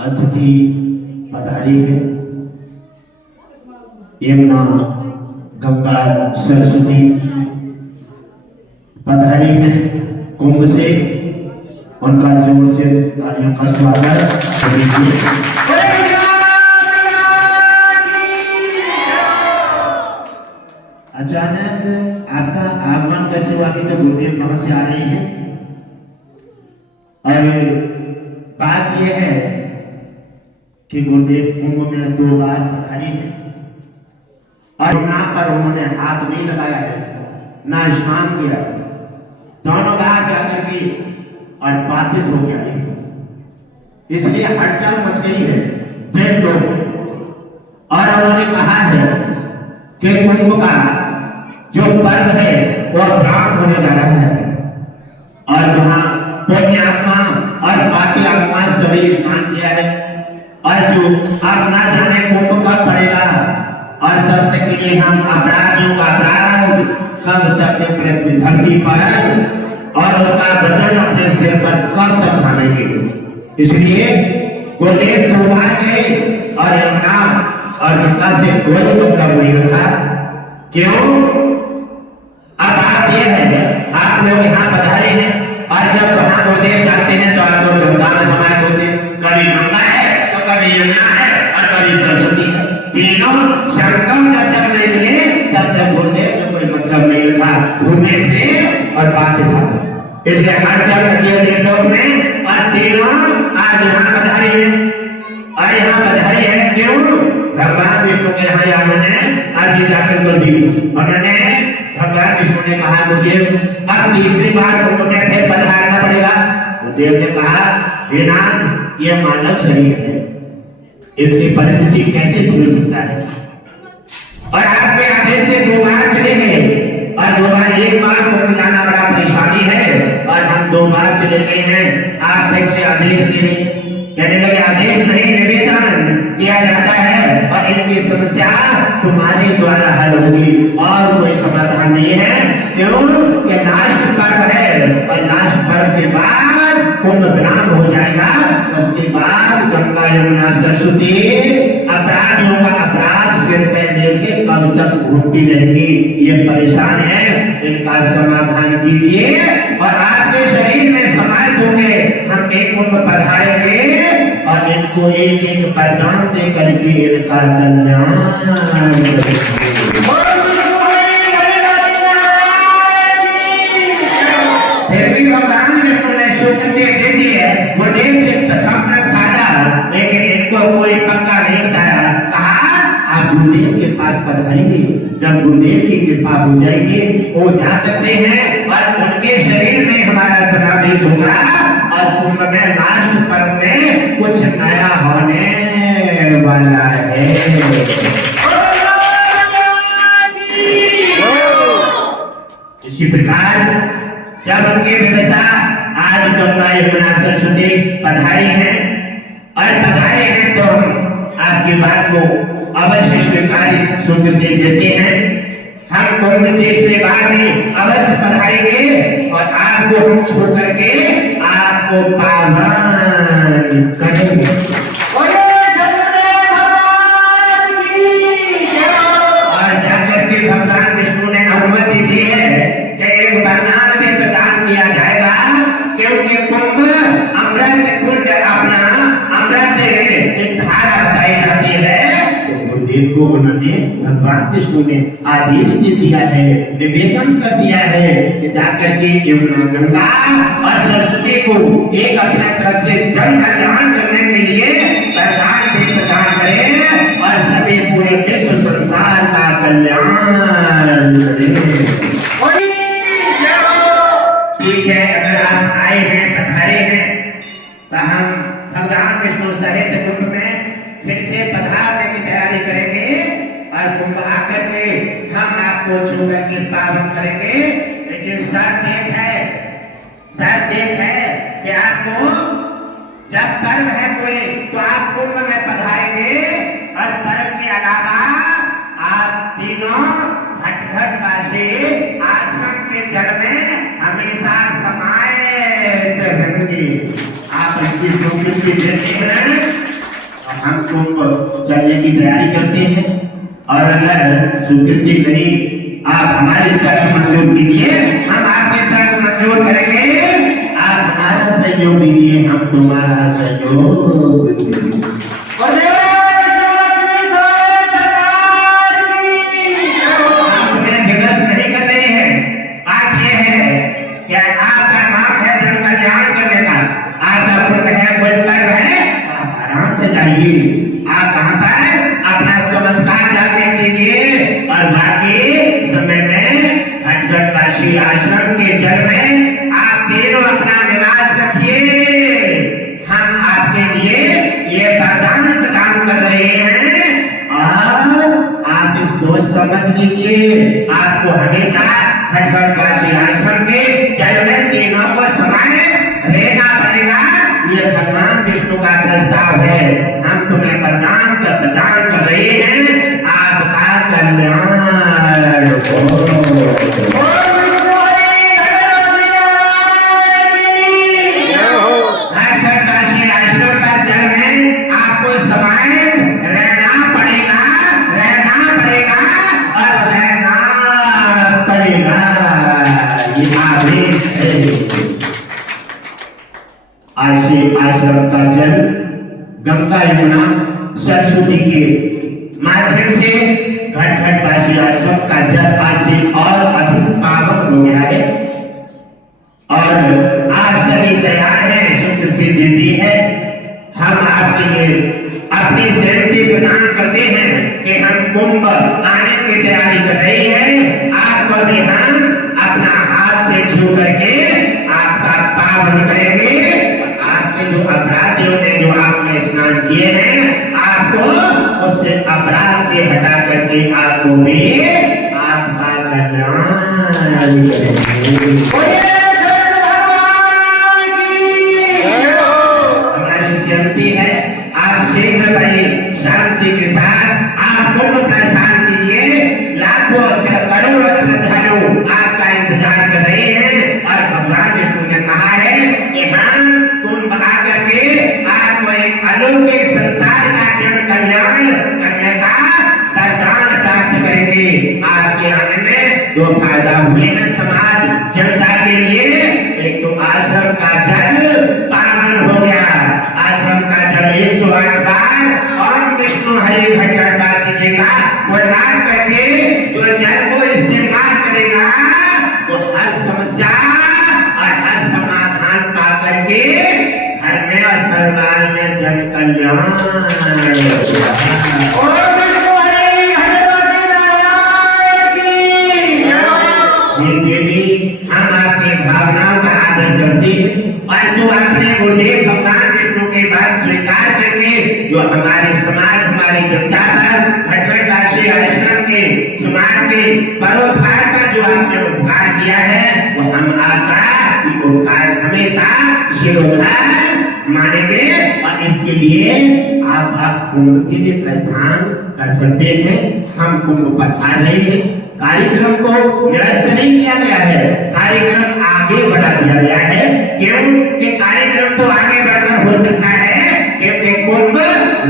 अतिथि पधारी है। यमुना गंगा सरस्वती पधारी है कुंभ से। उनका जोर से तालियों का स्वागत कीजिए। अचानक आपका आगमन कैसे हुआ कि तो गुरुदेव कहां से आ रहे हैं। और बात यह है कि गुरुदेव कुंभ में 2 बार पधारी है और यमुना पर उन्होंने हाथ नहीं लगाया है, ना स्नान किया, दोनों बार जाकर के और वापिस हो गया है। इसलिए हलचल मच गई है देव लोग में। और उन्होंने कहा है कि कुंभ का जो पर्व है वो प्राण होने जा रहा है और वहां पुण्य आत्मा और पापी आत्मा सभी स्नान किया है। और जो अब ना जाने कुंभ कब पड़ेगा और तब तक के लिए हम अपराधियों का अपराध कब तक पृथ्वी धरती पर और उसका वजन अपने सिर पर कब तक उठाएंगे। इसलिए गुरुदेव 2 बार गए और यमुना और गंगा से कोई मतलब नहीं रखा। क्यों? अब बात यह है आप लोग यहाँ पधारे हैं और जब वहां गुरुदेव जाते हैं तो आप लोग गंगा में समाहित होते हैं। कभी गंगा है तो कभी यमुना है और कभी सरस्वती है। तीनों संगम जब तक नहीं मिले तब तक गुरुदेव ने कोई मतलब नहीं रखा। घूमे फिरे और वापस आ गए। इसलिए हर जब बचे देवलोक में और तीनों आज यहाँ पधारे हैं। और यहाँ पधारे हैं क्यों? भगवान विष्णु के यहाँ उन्होंने अर्जी दाखिल कर दी। उन्होंने भगवान विष्णु ने कहा गुरुदेव अब तीसरी बार कुंभ में फिर पधारना पड़ेगा। गुरुदेव ने कहा हे नाथ ये मानव शरीर है, इतनी परिस्थिति कैसे झेल सकता है। और आपके आदेश से 2 बार चले गए और 2 बार, 1 बार कुंभ जाना बड़ा परेशानी है और हम 2 बार चले गए हैं। आप फिर से आदेश दे रहे हैं। कहने लगे आदेश नहीं निवेदन किया जाता है और इनकी समस्या तुम्हारे द्वारा हल होगी और कोई समाधान नहीं है। क्यों? कि लास्ट पर्व है और लास्ट पर्व के बाद कुंभ विराम हो जाएगा। उसके बाद गंगा यमुना सरस्वती अपराधियों का अपराध सिर पे लेके कब तक घूमती रहेगी। ये परेशान है, इनका समाधान कीजिए और आपके शरीर में समाहित होंगे। हम एक कुंभ पधारेंगे और इनको एक एक वरदान दे करके इनका कल्याण फिर भी भगवान विष्णु ने स्वीकृति दे दी है। गुरुदेव से संपर्क साधा लेकिन इनको कोई पक्का नहीं बताया। कहा आप गुरुदेव के पास पधारिए, जब गुरुदेव की कृपा हो जाएगी वो जा सकते हैं और उनके शरीर में हमारा समावेश होगा और कुंभ में लास्ट पर्व में कुछ नया होने वाला है। इसी प्रकार जब उनकी व्यवस्था आज गंगा यमुना सरस्वती पधारी है और पधारे हैं तो हम आपकी बात को अवश्य स्वीकार स्वीकृति देते हैं। हम कुंभ तीसरे बार में अवश्य पधारेंगे और आपको हम छू करके आपको पावन करेंगे। और जाकर के भगवान विष्णु ने अनुमति दी है कि एक वरदान में प्रदान किया जाएगा। क्योंकि कुंभ अमृत कुंड अपना अमृत एक धारा बताई जाती है। गुरुदेव को उन्होंने भगवान विष्णु ने आदेश दे दिया है, निवेदन कर दिया है कि जाकर के यमुना गंगा और सरस्वती को एक अपने तरफ से जन कल्याण करने के लिए वरदान भी प्रदान करें और सभी पूरे विश्व संसार का कल्याण करें। ठीक है, अगर आप आए हैं पधारे हैं तो हम भगवान विष्णु सहित कुंभ में फिर से पधारने की तैयारी करेंगे और कुंभ आकर के हम आपको छू करके पावन करेंगे। लेकिन शर्त एक है कि आपको जब पर्व है कोई तो आप कुंभ में पधारेंगे और पर्व के अलावा आप तीनों घट वासी आश्रम के जल में हमेशा समाये रहेंगे। आप इसकी स्वीकृति देते हैं हम कुंभ चलने की तैयारी करते हैं और अगर स्वीकृति नहीं आप हमारी शर्त मंजूर कीजिए, हम आपकी शर्त मंजूर करेंगे। आप हमारा सहयोग दीजिए, हम तुम्हारा सहयोग देंगे। आप कहां पर अपना चमत्कार जाके कीजिए और बाकी समय में घटघटवासी आश्रम के जल में आप तीनों अपना निवास रखिए। हम आपके लिए ये वरदान प्रदान कर रहे हैं और आप इसको समझ लीजिए। आपको हमेशा घटघटवासी आश्रम के जल में तीनों को समाये रहना पड़ेगा। ये भगवान विष्णु का प्रस्ताव है। हम तुम्हें वरदान का प्रदान कर रहे हैं, आपका कल्याण हो। घटघटवासी आश्रम पर जल में आपको समाये रहना पड़ेगा और रहना पड़ेगा। ये आदेश है। आश्रम का जल गंगा यमुना सरस्वती के माध्यम से घटघटवासी आश्रम का जल आज से और अधिक पावन हो गया है और आप सभी तैयार हैं, स्वीकृति दे दी है। हम आपके लिए अपनी सहमति प्रदान करते हैं कि हम कुंभ आने की तैयारी कर रही है। आपको भी हम अपना हाथ से छू करके आपका पावन करेंगे। जो अपराधियों ने जो आपने स्नान किए हैं, आपको उससे अपराध से हटा करके आपको भी आपका कल्याण करेंगे। हमारी सहमति है, आप शीघ्र बड़ी शांति के साथ आप कुंभ प्रस्थान कीजिए। लाखों करोड़ों श्रद्धालु आपका इंतजार कर रहे हैं और भगवान विष्णु ने कहा है कि हम कुंभ आकर के आपको एक अलौकिक संसार का जन कल्याण करने का वरदान प्राप्त करेंगे। आपके आने में दो फायदा हुए हैं समाज जनता के लिए। एक तो आश्रम का जल पावन हो गया। आश्रम का जल 108 बार ओम विष्णु हरे घटघटवासी जी का गुणगान करके जो जल को इस्तेमाल करेगा वो हर समस्या और हर समाधान पा करके घर में और परिवार में जन कल्याण। देवी हम आपकी भावनाओं का आदर करते हैं और जो अपने गुरुदेव भगवान विष्णु के बात स्वीकार करके जो हमारे समाज हमारी जनता पर घटघटवासी आश्रम के समाज के परोपकार पर जो आपने उपकार किया है, वो हम आपका उपकार हमेशा शिरोधार्य मानेंगे और इसके लिए आप कुंभ के लिए प्रस्थान कर सकते हैं। हम कुंभ पधार रहे हैं। कार्यक्रम को निरस्त नहीं किया गया है, कार्यक्रम आगे बढ़ा दिया गया है। क्यों कि कार्यक्रम तो आगे बढ़कर हो सकता है क्योंकि कुंभ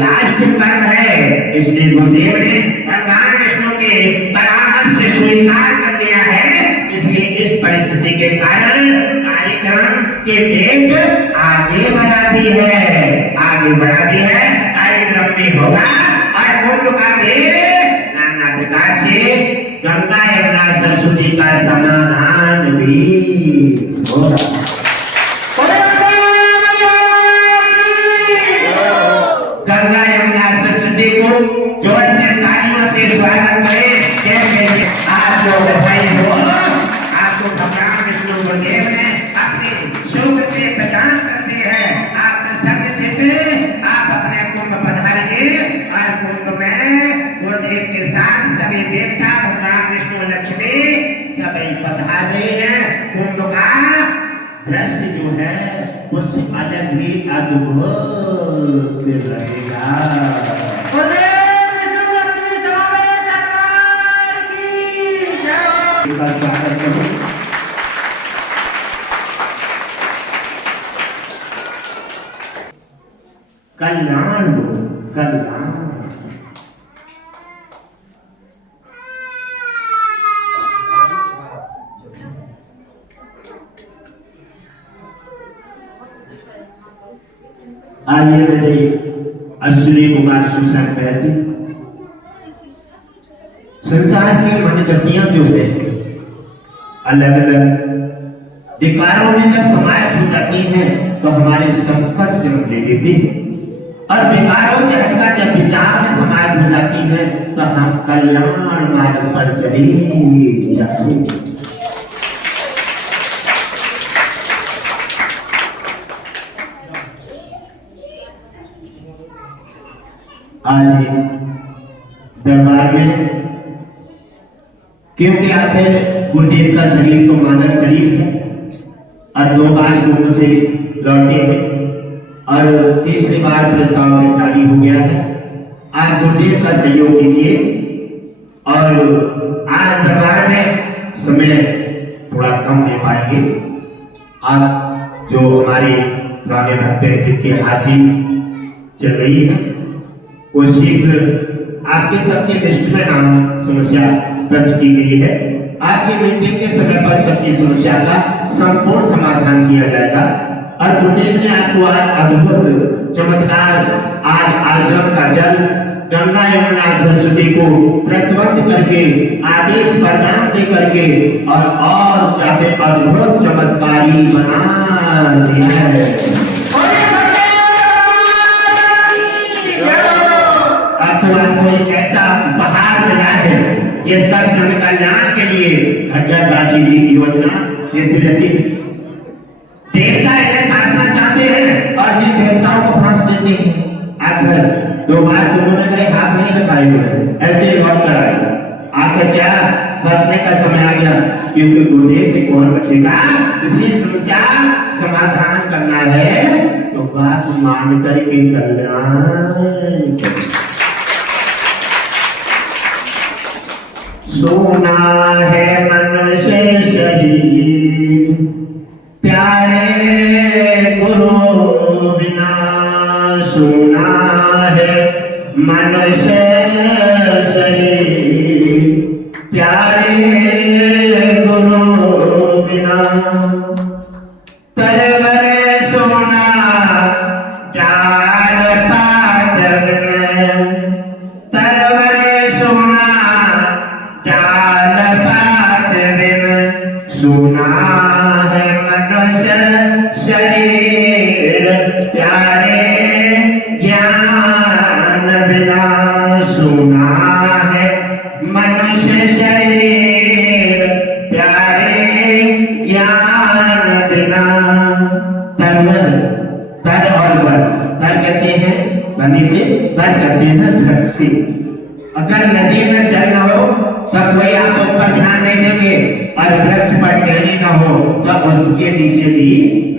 लास्ट पर्व है। इसलिए गुरुदेव ने भगवान विष्णु के परामर्श से स्वीकार कर लिया है। इसलिए इस परिस्थिति के कारण कार्यक्रम के डेट आगे बढ़ा दी है, कार्यक्रम भी होगा और कुंभ का भी नाना प्रकार से गंगा यमुना सरस्वती का समाधान भी होगा। गंगा यमुना सरस्वती को जोर से तालियों से स्वागत करें। जैसे आज जो भाई हो आपको भगवान विष्णु गुरुदेव ने अपने स्वीकृति प्रदान करते हैं। आप प्रसन्न चित्त आप अपने कुंभ पधारिए और कुंभ में गुरुदेव के साथ सभी देवता भगवान विष्णु लक्ष्मी सभी पधार रहे हैं। कुंभ का दृश्य जो है कुछ अलग ही अद्भुत रहेगा। कल्याण हो। कल्याण। आइए मेरे अश्विनी कुमार सुशांत कहती, संसार की मनगतियां जो है अलग अलग विकारों में जब समाहित हो जाती हैं तो हमारे संकट जन्म ले लेती है, और विकारों से हटकर जब विचार में समाहित हो जाती है तो हम कल्याण मार्ग पर चले जाते हैं। आज दरबार में, क्योंकि आखिर गुरुदेव का शरीर तो मानव शरीर है और 2 बार कुंभ से लौटे हैं और तीसरी बार प्रस्ताव में जारी हो गया है। आप गुरुदेव का सहयोग कीजिए और आज दरबार में समय थोड़ा कम दे पाएंगे। आप जो हमारे पुराने भक्त हैं जिनके हाथी चल रही है वो शीघ्र आपके सबके लिस्ट में नाम समस्या दर्ज की गई है। आपके मीटिंग के समय पर सबकी समस्या का संपूर्ण समाधान किया जाएगा। और गुरुदेव ने आपको आज अद्भुत चमत्कार, आज आश्रम का जल गंगा यमुना सरस्वती को प्रतिबंध करके आदेश प्रदान दे करके और ज्यादा अद्भुत चमत्कारी बना दिया है। आपको एक ऐसा उपहार मिला है, ये सब जन कल्याण के लिए घटघटबाजी की योजना देती रहती है। देवता इन्हें फांसना चाहते हैं और जिन देवताओं को फांस देते हैं। आखिर 2 बार तो उन्होंने गए हाथ नहीं दिखाए हुए, ऐसे लौट कर आए। आखिर क्या बसने का समय आ गया, क्योंकि गुरुदेव से कौन बचेगा, इसलिए समस्या समाधान करना है तो बात मान करके कल्याण। सोना है मनुष्य शरीर प्यारे गुरु बिना, सोना है मनुष्य शरीर प्यारे गुरु बिना, तरवर सोना डाल पात बिन, तरवर सोना डाल पात बिन, सोना है मनुष्य शरीर प्यारे ज्ञान बिना, सोना है मनुष्य शरीर प्यारे ज्ञान बिना। तरवर, तर और वर, तर कहते हैं बनी से, वर कहते हैं धड़ से। अगर नदी में जल न हो तब कोई आप उस पर ध्यान नहीं देंगे, और वृक्ष पर टहनी न हो तब उसके नीचे भी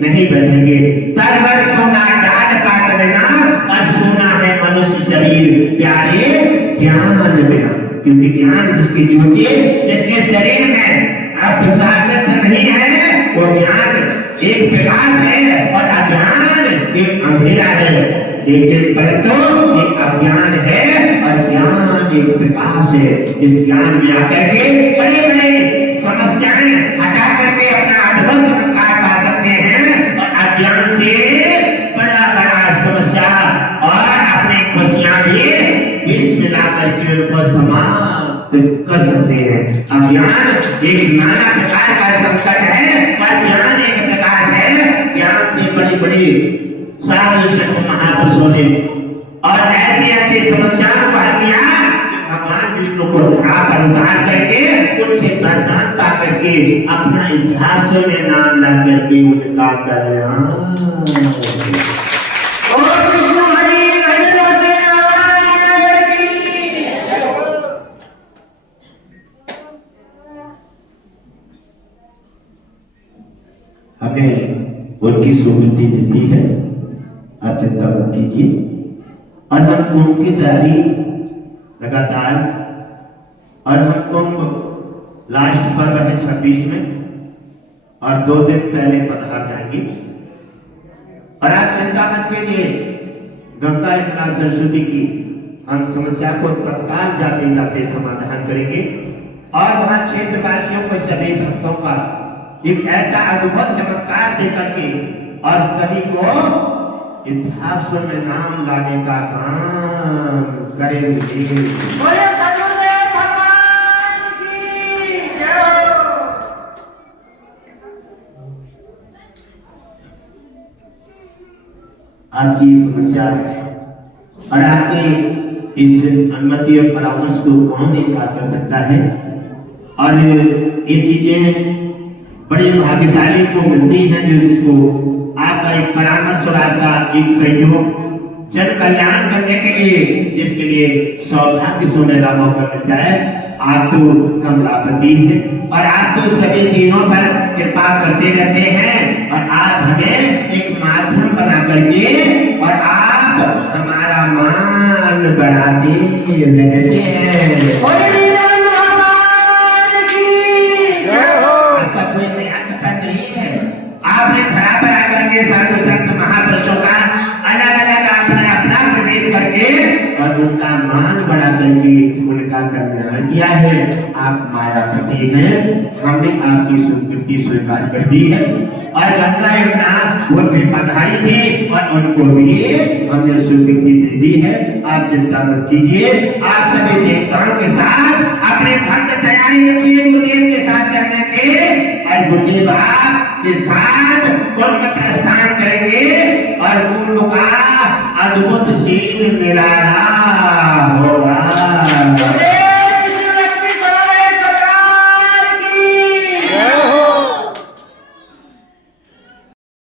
नहीं बैठेंगे। तरवर सोना डाल पात बिना, और सोना है मनुष्य शरीर प्यारे ज्ञान बिना, क्योंकि ज्ञान जिसकी ज्योति जिसके शरीर में प्रसादस्थ नहीं है, वो ज्ञान एक प्रकाश है और अज्ञान एक अंधेरा है। लेकिन परंतु एक अज्ञान है और ज्ञान एक प्रकाश है। इस ज्ञान में आकर के बड़े बड़े समस्याएं हटा करके अपना अद्भुत चमत्कार पा सकते हैं, और अज्ञान से बड़ा बड़ा समस्या और अपनी खुशियां भी विष मिला करके उनको समाप्त कर सकते हैं। अज्ञान एक नाना प्रकार का संकट है पर ज्ञान एक प्रकाश है। ज्ञान से बड़ी बड़ी साधु संत महापुरुषों ने और ऐसी ऐसी समस्याओं को हल किया कि भगवान विष्णु को धरा पर उतार करके उनसे वरदान पा करके अपना इतिहास में नाम ला करके उनका कल्याण। हमने उनकी स्वीकृति दे दी है, आप चिंता मत कीजिए। और हम कुंभ की तैयारी लगातार, और हम कुंभ लास्ट पर्व है 26 में, और 2 दिन पहले पधार जाएंगे। और आप चिंता मत कीजिए, गंगा यमुना सरस्वती की हम समस्या को तत्काल जाते जाते समाधान करेंगे और वहां क्षेत्रवासियों को सभी भक्तों का एक ऐसा अद्भुत चमत्कार देकर के और सभी को इतिहासों में नाम लाने का काम करेंगे। आपकी समस्या और आपकी इस अनुमति और परामर्श को कौन इनकार कर सकता है। और ये चीजें बड़ी भाग्यशाली को मिलती हैं जो जिसको आपका एक परामर्श और आपका एक सहयोग जन कल्याण करने के लिए जिसके लिए सौभाग्य सोने का मौका मिलता है। आप तो कमलापति हैं और आप तो सभी दिनों पर कृपा करते रहते हैं और आप हमें एक माध्यम बना करके और आप हमारा मान बढ़ाते रहते हैं। आपका कोई नया कथन नहीं है। आपने धरा पर आकर के साधु संत महापुरुषों का अलग अलग आपने अपना प्रवेश करके और उनका मान बढ़ा करके उनका कल्याण किया है। आप मायापति हैं, हमने आपकी स्वीकृति स्वीकार कर दी है और गंगा यमुना वो फिर पधारी थे और उनको भी हमने स्वीकृति दे दी है। आप चिंता मत कीजिए, आप सभी देवताओं के साथ अपने भक्त तैयारी रखिए गुरुदेव के साथ चलने के और गुरुदेव आपके साथ कुंभ प्रस्थान करेंगे और कुंभ का अद्भुत सीन निराला होगा।